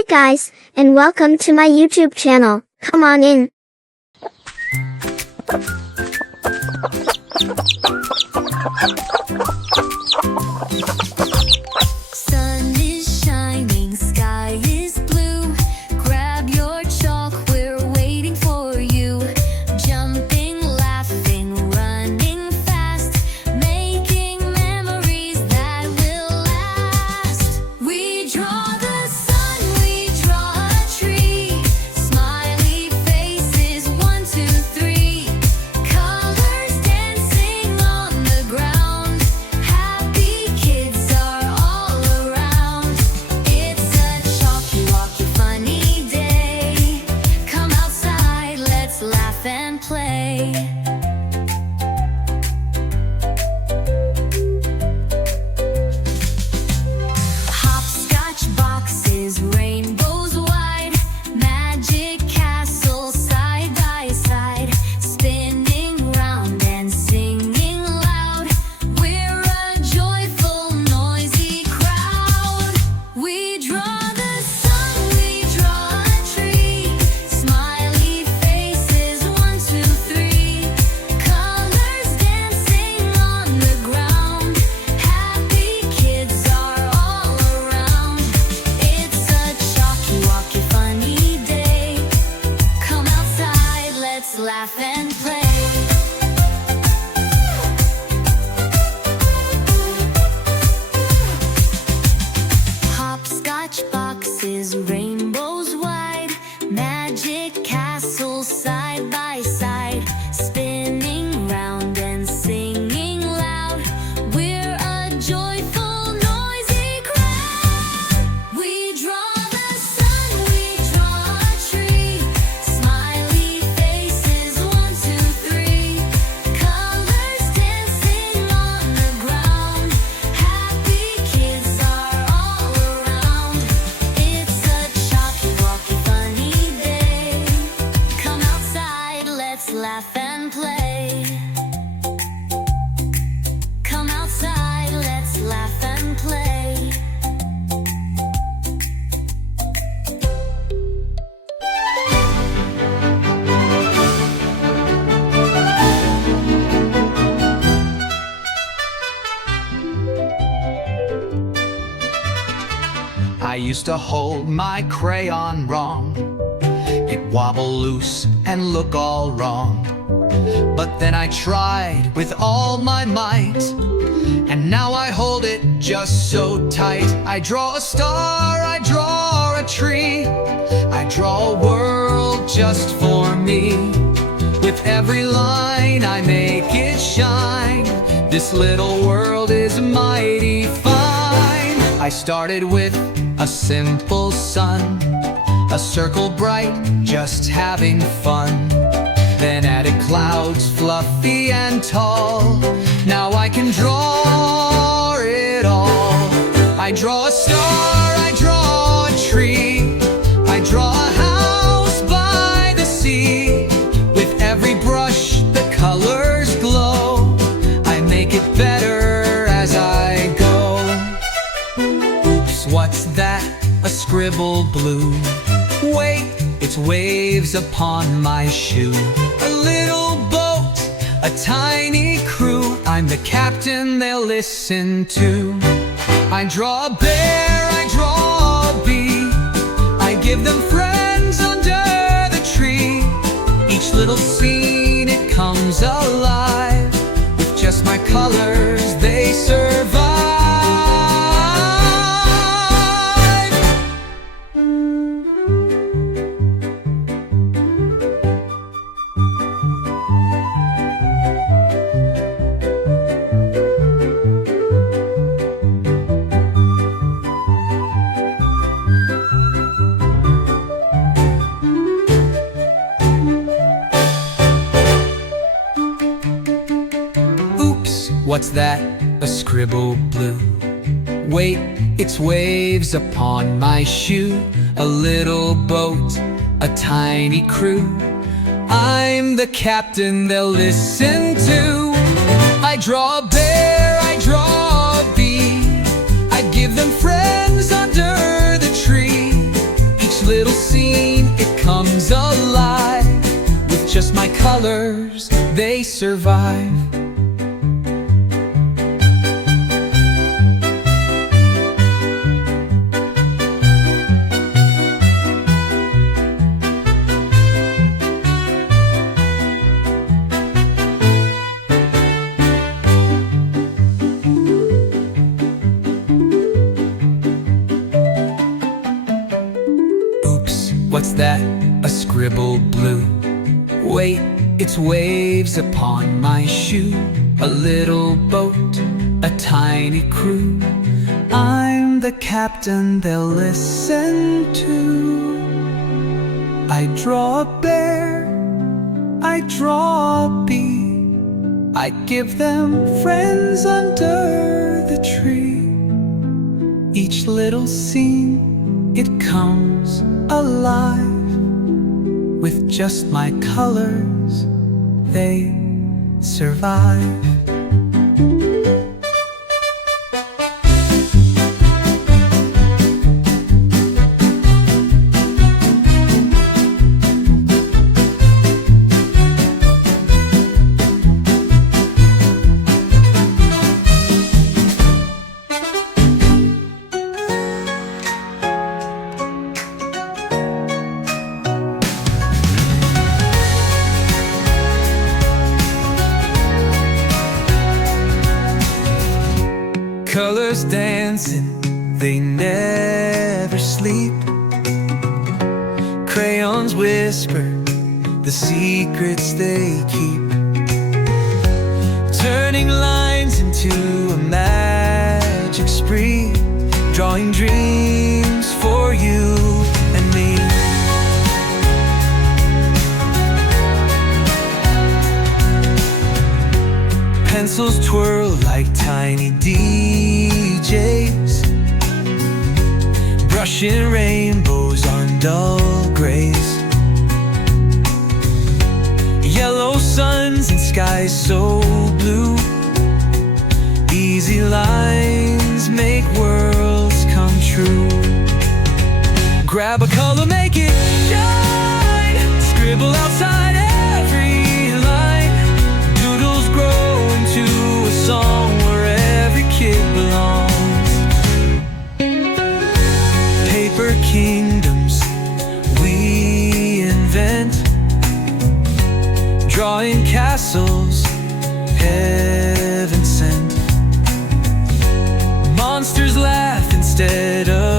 Hi guys, and welcome to my YouTube channel. Come on in. Sun is shining, sky is blue. Grab your chalk, we're waiting for you. Jumping, laughing, running fast, making memories that will last. We draw the sun, we draw a tree. Smiley faces, 1, 2, 3. Colors dancing on the ground. Happy kids are all around. It's a chalky, walky, funny day. Come outside, let's laugh and play. Hopscotch boxes, rainbows wide, magic castle side by side, spinning round and singing loud. We're a joyful, noisy crowd. We draw the sun, we draw a tree. Smiley faces, 1, 2, 3. Colors dancing on the ground. Happy kids are all around. It's a chalky, walky, funny day. Come outside, let's laugh and play. Hopscotch boxes, rainbows wide, magic castles side by side, spinning round and singing loud. We're a joyful, noisy crowd. We draw the sun, we draw a tree. Smiley faces, 1, 2, 3. Colors dancing on the ground. Happy kids are all around. It's a chalky, walky, funny day. Come outside, let's laugh and play. Come outside, let's laugh and play. I used to hold my crayon wrong. It'd wobble loose and look all wrong. But then I tried with all my might, and now I hold it just so tight. I draw a star, I draw a tree, I draw a world just for me. With every line I make it shine. This little world is mighty fine. I started with a simple sun, a circle bright, just having fun. Then added clouds, fluffy and tall. Now I can draw it all. I draw a star, I draw a tree, I draw a house by the sea. With every brush the colors glow. I make it better as I go. Oops, what's that? A scribble blue. Wait, it's waves upon my shoe. A little boat, a tiny crew. I'm the captain they'll listen to. I draw a bear, I draw a bee, I give them friends under the tree. Each little scene, it comes alive. With just my colors, they survive. Oops, what's that? A scribble blue. Wait, it's waves upon my shoe. A little boat, a tiny crew. I'm the captain they'll listen to. I draw a bear, I draw a bee, I give them friends under the tree. just my colors, they survive. Oops, what's that? A scribble blue. Wait, it's waves upon my shoe. A little boat, a tiny crew. I'm the captain they'll listen to. I draw a bear, I draw a bee. I give them friends under the tree. Each little scene, it comes alive. With just my colors, they survive. Colors dancing, they never sleep. Crayons whisper the secrets they keep, turning lines into a magic spree, drawing dreams for you and me. Pencils twirl like tiny DJs, brushing rainbows on dull grays. Yellow suns and skies so blue, easy lines make worlds come true. Grab a color, make it shine, scribble outside every line. Doodles grow into a song where every kid belongs. Paper kingdoms we invent, drawing castles heaven sent. Monsters laugh instead of